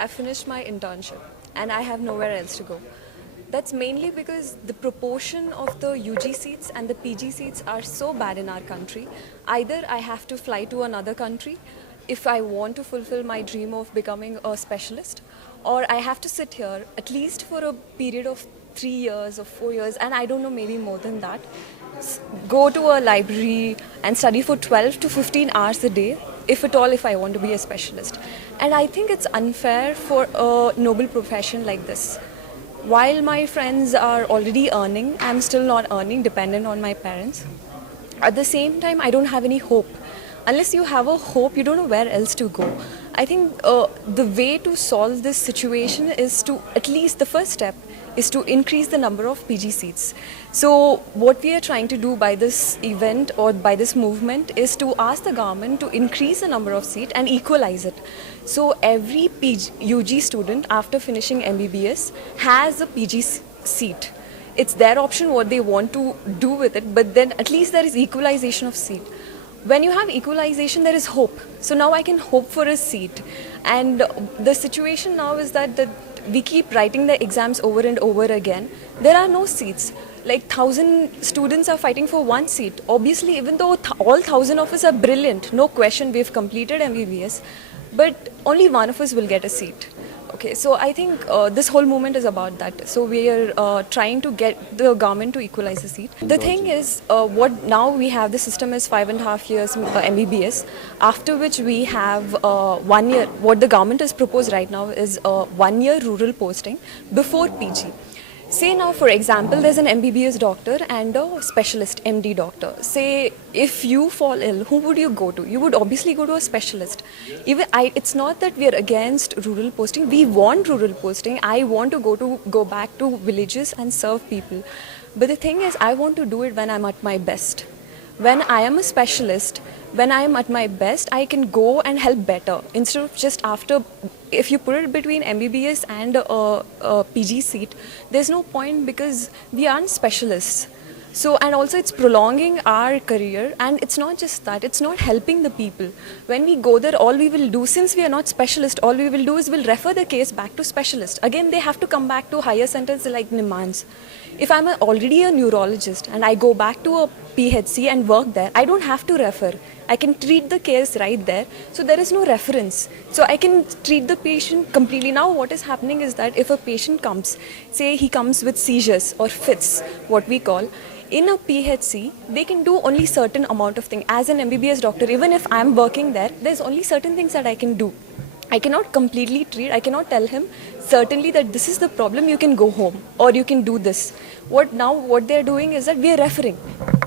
I finished my internship and I have nowhere else to go. That's mainly because the proportion of the UG seats and the PG seats are so bad in our country. Either I have to fly to another country if I want to fulfill my dream of becoming a specialist, or I have to sit here at least for a period of 3 years or 4 years, and I don't know, maybe more than that. Go to a library and study for 12 to 15 hours a day, if I want to be a specialist. And I think it's unfair for a noble profession like this. While my friends are already earning, I'm still not earning, dependent on my parents. At the same time, I don't have any hope. Unless you have a hope, you don't know where else to go. I think the way to solve this situation is to, at least the first step, is to increase the number of PG seats. So what we are trying to do by this event or by this movement is to ask the government to increase the number of seats and equalize it. So every UG student after finishing MBBS has a PG seat. It's their option what they want to do with it, but then at least there is equalization of seat. When you have equalization, there is hope. So now I can hope for a seat. And the situation now is that we keep writing the exams over and over again. There are no seats. Like 1,000 students are fighting for one seat. Obviously, even though all 1,000 of us are brilliant, no question, we've completed MBBS, but only one of us will get a seat. Okay, so I think this whole movement is about that. So we are trying to get the government to equalize the seat. The thing is, what now we have, the system is 5.5 years MBBS, after which we have 1 year. What the government has proposed right now is 1 year rural posting before PG. Say now, for example, there's an MBBS doctor and a specialist MD doctor. Say if you fall ill, who would you go to? You would obviously go to a specialist. It's not that we are against rural posting. We want rural posting. I want to go back to villages and serve people. But the thing is, I want to do it when I'm at my best. When I am a specialist, when I am at my best, I can go and help better. Instead of just after, if you put it between MBBS and a PG seat, there's no point because we aren't specialists. So, and also it's prolonging our career, and it's not just that, it's not helping the people. When we go there, all we will do, since we are not specialists, all we will do is we'll refer the case back to specialists. Again, they have to come back to higher centers like Nimans. If I'm already a neurologist and I go back to a PHC and work there, I don't have to refer. I can treat the case right there. So there is no reference. So I can treat the patient completely. Now what is happening is that if a patient comes, say he comes with seizures or fits, what we call, in a PHC, they can do only certain amount of things. As an MBBS doctor, even if I'm working there, there's only certain things that I can do. I cannot completely treat, I cannot tell him certainly that this is the problem, you can go home or you can do this. What they're doing is that we are referring.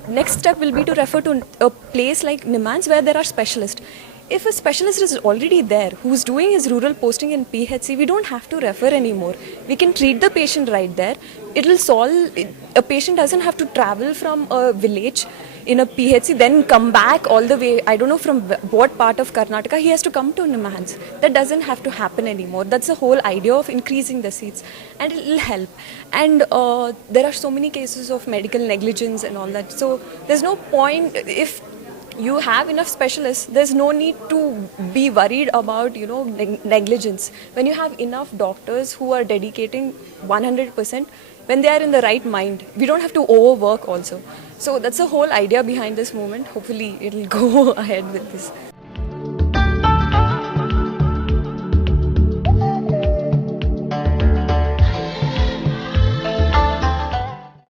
Next step will be to refer to a place like Nimans where there are specialists. If a specialist is already there who's doing his rural posting in PHC, we don't have to refer anymore. We can treat the patient right there. It will solve, a patient doesn't have to travel from a village in a PHC, then come back all the way, I don't know from what part of Karnataka, he has to come to Nimans. That doesn't have to happen anymore. That's the whole idea of increasing the seats, and it will help. And there are so many cases of medical negligence and all that. So there's no point, if you have enough specialists, there's no need to be worried about, negligence. When you have enough doctors who are dedicating 100%, when they are in the right mind, we don't have to overwork also. So that's the whole idea behind this movement. Hopefully it'll go ahead with this.